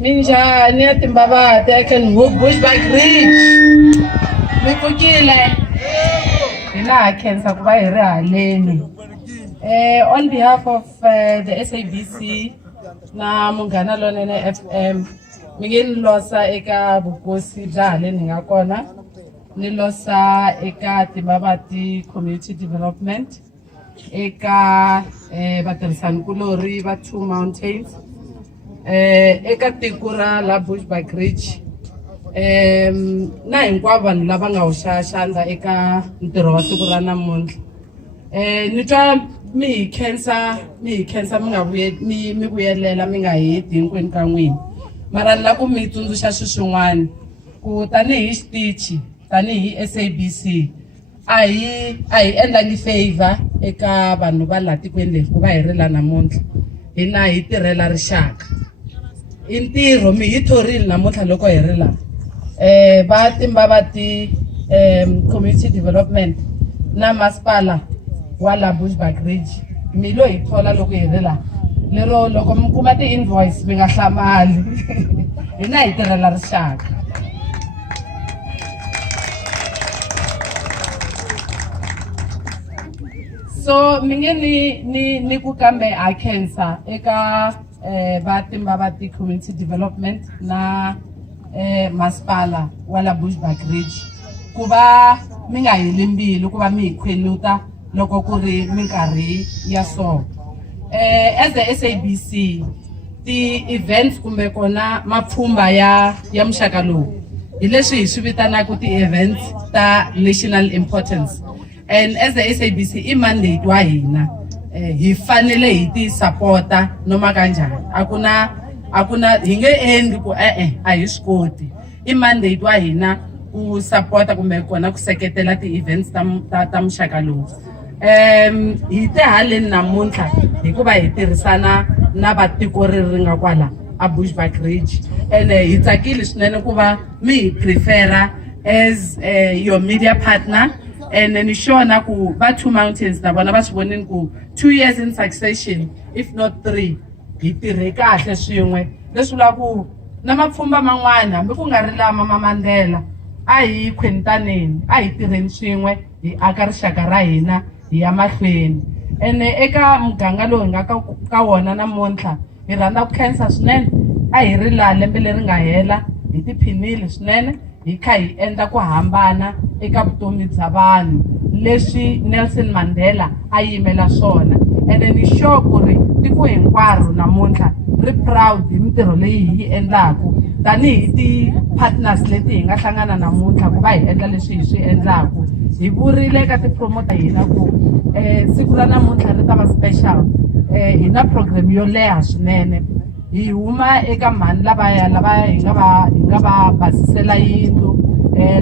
Minjani ya timbavati I can hook Bushbuck Ridge. Mi pfukile hina khensa ku va hi ri haleni. On behalf of the SABC na Munghana Lonene FM mi nge ni losa eka vukosi bya haleni nga kona ni losa eka Timbavati Community Development eka vatirhisani kulori va Two Mountains eka tiko ra la Bushbuck Ridge na hinkwavo vanhu lava nga hoxa xandla eka ntirho wa siku ra namuntlha. Ni twa mi hi khensa mi nga mi vuyelela mi nga heti hinkwenu ka n'wina, mara ni lava ku mi tsundzuxa swin'wana ku tanihi xitichi tanihi SABC a hi endlangi favor eka vanhu va laha tikweni leri ku va hi ri la namuntlha, hina hi tirhela rixaka. I ntirho mi hi thorile namuntlha loko hi ri laha va Timbavati Community Development na masipala wa la Bushbuck Ridge mi lo hi thola loko hi ri laha, lero loko mi kuma ti-invoice mi nga hlamali hina hi tirhela rixaka. So mi nge ni ku kambe a khensa eka va Timbavati Community Development na masipala wa la Bushbuck Ridge ku va mi nga heli mbilu ku va mi hi khwenuta loko ku ri minkarhi ya so. As the SABC ti-events kumbe kona mapfhumba ya muxaka lowu hi leswi hi swi vitanaka ti-events ta national importance, and as the SABC i mandate wa hina hi fanele hi ti supporta noma kanjani. A ku na hi nge endli ku a hi swi koti, i mandate wa hina ku supporta kumbe kona ku seketela ti-events ta muxaka lowu. Hi te haleni namuntlha hikuva hi tirhisana na vatiko ri nga kwala a Bushbuck Ridge, and hi tsakile swinene ku va mi hi prefera as your media partner, and ni sure na ku va Two Mountains na vona va swi vonini ku 2 years in succession if not 3 hi tirhe kahle swin'we, leswi vula ku na mapfhumba man'wana hambi ku nga ri lama ma Mandela a hi khwenitaneni a hi tirheni swin'we hi aka rixaka ra hina hi ya mahlweni. Ene eka muganga lowu hi nga ka wona namuntlha hi rhandza ku khensa swinene, a hi ri laha lembe leri nga hela hi tiphinile swinene hi kha hi endla ku hambana eka vutomi bya vanhu leswi Nelson Mandela a yimela swona, ene ni sure ku ri tiko hinkwaro namuntlha ri proud hi mintirho leyi hi yi endlaku tanihi ti-partners leti hi nga hlangana namuntlha ku va hi endla leswi hi swi endlaku. Hi vurile eka ti-promoter hina ku siku ra namuntlha ri ta va special, hi na program yo leha swinene. Hi huma eka mhani lava hi nga va basisela yindlu,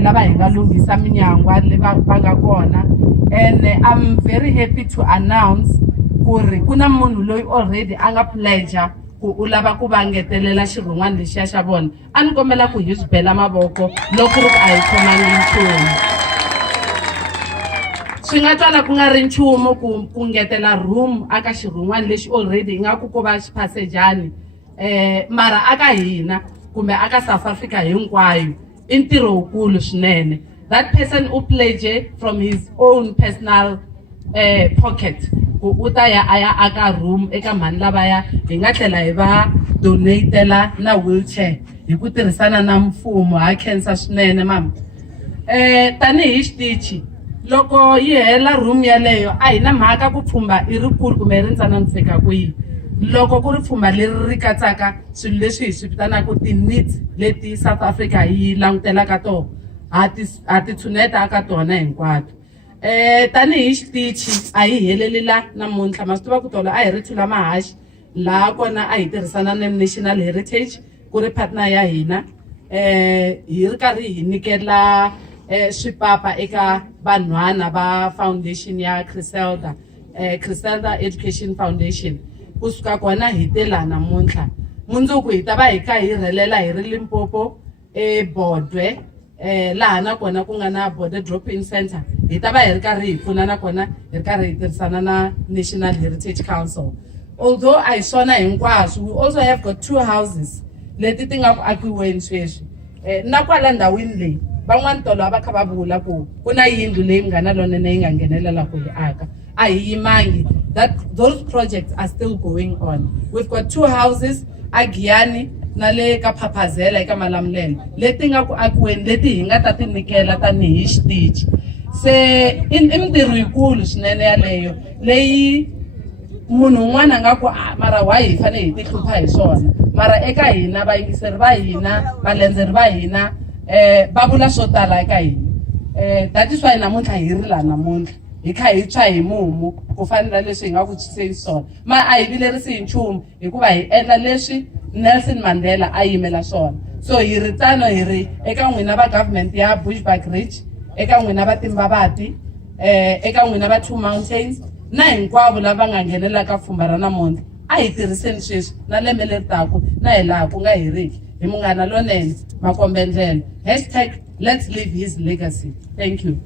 lava hi nga lunghisa minyangwa leyi va nga kona, and I'm very happy to announce ku ri ku na munhu loyi already a nga pledge ku u lava ku va ngetelela xirhun'wana lexiya xa vona. A ni kombela ku hi swi bela mavoko loko ri a hi khomangi nchumu. Swi nga twala ku nga ri nchumu ku ngetela room aka xirhun'wana lexi already nga ku ko va xiphasejani, mara aka hina kumbe aka South Africa hinkwayo i ntirho wukulu swinene. That person u pledge from his own personal pocket ku u ta ya aya aka room eka mhani lavaya hi nga tlhela hi va donatela na wheelchair hi ku tirhisana na mfumo. Ha khensa swinene mama. Tanihi xitichi loko yi hela room yaleyo a hi na mhaka ku pfhumba i rikulu kumbe ri ntsanana fika kwihi, loko ku ri pfhumba leri ri katsaka swilo leswi hi swi vitanaka ti-needs leti South Africa yi langutelaka tona ha ti tshuneta aka tona hinkwato. Tanihi xitichi a hi heleli la namuntlha, ma swi tiva ku tolo a hi ri Thula Mahashi laha kona a hi tirhisana na National Heritage ku ri partner ya hina, hi ri karhi hi nyikela swipapa eka vanhwana va foundation ya Criselda Education Foundation kusuka kona hi te la namuntlha. mundzuku hi ta va hi kha hi rhelela hi ri Limpopo eBodwe laha na kona ku nga na border drop-in center hi ta va hi ri karhi hi pfuna na kona hi ri karhi hi tirhisana na National Heritage Council. Although a hi swona hinkwaswo, we also have got 2 houses leti ti nga ku akiweni sweswi na kwala ndhawini leyi van'wani tolo va kha va vula ku ku na yindlu leyi nga na lonene yi nga nghenelela ku hi aka a hi yimangi. That those projects are still going on. We've got 2 houses aGiyani na le ka Phaphazela eka Malamulele leti nga ku akiweni leti hi nga ta ti nikela tanihi xitichi. Se i mintirho yikulu swinene yaleyo leyi munhu un'wana nga ku mara why hi fanele hi ti hlupha hi swona, mara eka hina vayingiseri va hina valendzeri va hina va vula swo tala eka hina. That is why namuntlha hi ri la namuntlha hi kha hi tshwa hi mumu ku fanela leswi hi nga ku twiseni swona, ma a hi vilerisi hi nchumu hikuva hi endla leswi Nelson Mandela a yimela swona. So hi ri tano hi ri eka n'wina va government ya Bushbuckridge, eka n'wina va Timbavati, eka n'wina va Two Mountains na hinkwavo lava nga nghenelela ka pfhumba ra namuntlha, a hi tirhiseni sweswi na lembe leri taka na hi laha ku nga heriki hi Munghana Lonene Makombendlela #let's live his legacy. Thank you.